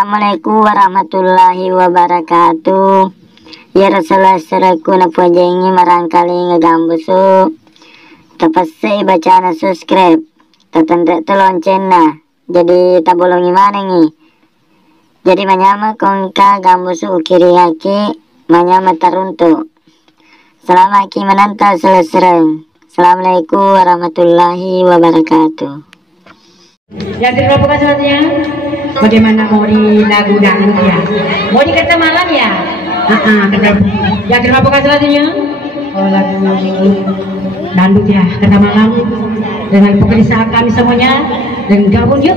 Assalamualaikum warahmatullahi wabarakatuh. Ya Rasulullah seraku napa jengi marangkali ngegambusu. Tapasai bacaan subscribe. Tatanda loncengna. Jadi tabolongi mana nih? Jadi manyama kongka gambusu ukiri haki manyama taruntu. Selama ki menanta selesai. Assalamualaikum warahmatullahi wabarakatuh. Yang kedua selanjutnya, bagaimana mau di lagu dangdut ya? Mau di kata malam ya? Yang kedua selanjutnya, lagu dangdut ya, kata malam dengan pekerjaan kami semuanya dan gabung yuk.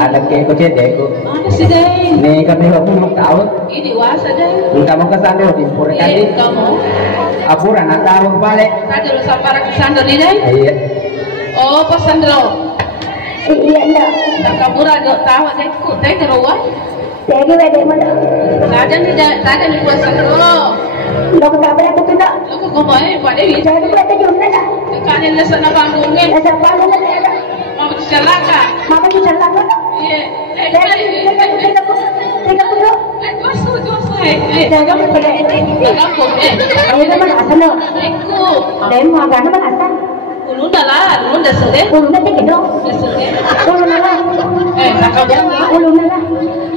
Ada kayak kucing deh, Mana sih deh? nih kami aku mau tahu, Ini wasa deh. kamu kesana di Pura tadi, Kamu. Apura nak tahu balik. Tadi lu sampai ke Sandro di deh. Iya. Oh, pas Sandro. Iya enggak. Tak kamu ada tahu deh, ku teh keruan. Jadi beda mana? Tadi di pas Sandro. Lo ketabrak aku tidak. Lu kok ngomongnya Pak Dewi? Jangan berarti jumlah dah. Tekanin le sana banggungin. Asal paling ada. Mau celaka. Mama bisa lakukan. Iya. Tiga puluh. Jaga berpede. Kampung. Ayo mana asal lo? Aku. Dan mau agak mana asal? Ulu dah sedih. Ulu nanti gitu. Dah sedih. Ulu nala. Tak kau jangan. Ulu nala.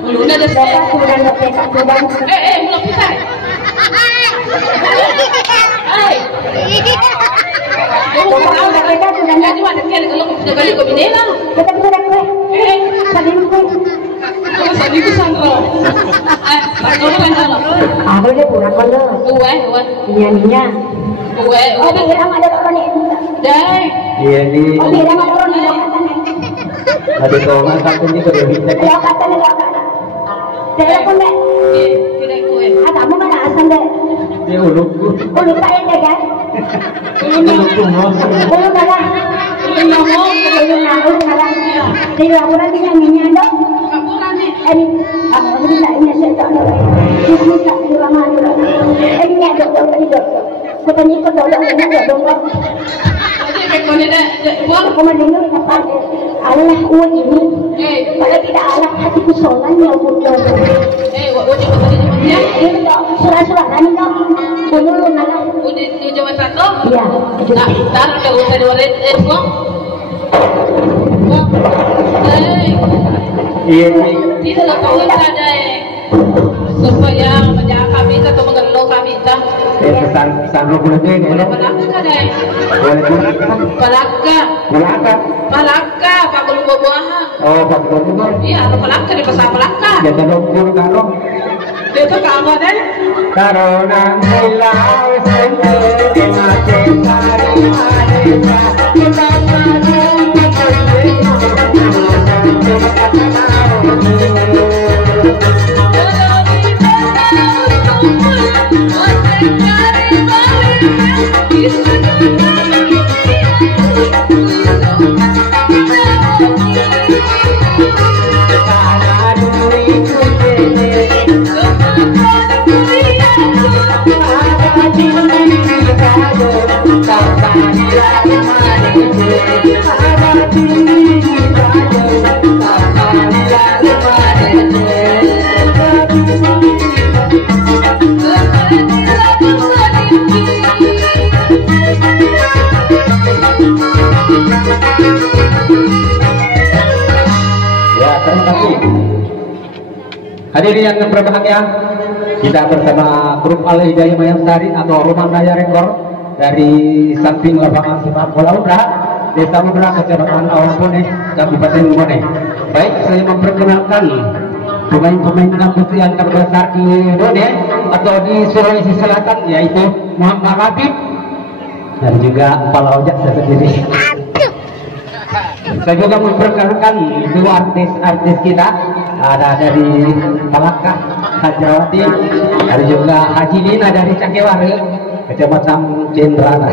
Ulu dah sedih. Sudah lepas sudah. Mulai pisah. Kamu tahu dah mereka sudah jadi mana kali kalau kau sudah balik kau binela. Kita sudah kue. Salim kue. Kau sedih tu Sandro. Kau mana kalau? Aku dia kurang kalau. Dua. Nyanyinya. Dua. Oh, bilang ada orang ni. Dah. Iya di. Oh, bilang ada orang ni. Ada kawan satu ni kerja kita. Ya kata ni kata. Saya pun dah. Tidak kue. Kamu mana asal dah? Dia uluk. Ulu saya jaga. Ulu nala. Ulu nala. Dia aku nanti nyanyinya dok. Ini aku ni nak ini saya tak nak. Ini tak lama dulu. Ini ni dok ini dok. Kita ni pun dok ini dok. Aku mendengar kata Allah uang ini. Kalau tidak Allah hatiku solan ya Allah. Ini dok surah-surah kan dok. Ulu nala. Iya. Iya. Tidak kau ada supaya menjaga kami atau mengelola kami tak. Pesan rukun itu ni. Palaka ada. Palaka pakul buah. Oh, pakul itu. Iya, palaka di pasar palaka. Ya terukun kalau. Dia tu kamu deh. Karena hilang sendiri mati cari mereka kita Terima kasih. Terima kasih. Hadirin yang berbahagia, kita bersama grup Al Hidayah Mayasari atau Rumah Naya Rekor dari samping lapangan sepak bola Ubra, Desa Ubra, Kecamatan Awangpone, Kabupaten Bone. Baik, saya memperkenalkan pemain-pemain kampus yang terbesar di Bone atau di Sulawesi Selatan, yaitu Muhammad Habib dan juga Kepala Ojek saya sendiri. Saya juga memperkenalkan dua artis kita, ada dari Malaka, Hajrawati, ada juga Haji Nina dari Cakeware, Kecamatan Jendrana.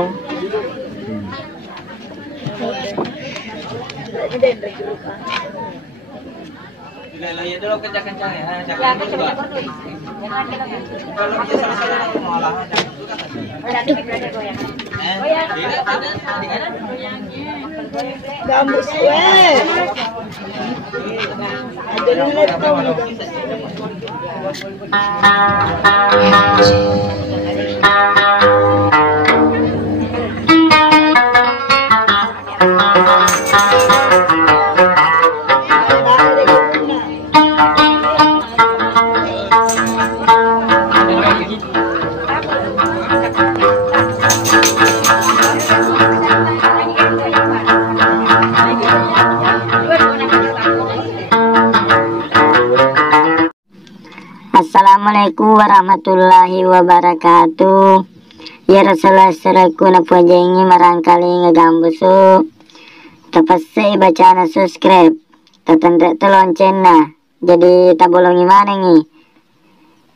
no. Ya dulu kencang-kencang ya. Jangan dulu. Kalau kita salah-salah mau olahan jangan dulu kan. Gambus weh. Ada nulit tau nih. Assalamualaikum warahmatullahi wabarakatuh. Ya Rasulullah seraku napuajengi marangkali ngegambusu. Tapasai bacaan subscribe. Tatandek lonceng na. Jadi tabolongi mana nih?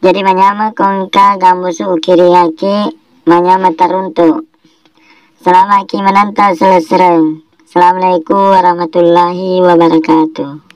Jadi manyama kongka gambusu ukiri haki manyama taruntu. Selama ki menanta selesai. Assalamualaikum warahmatullahi wabarakatuh.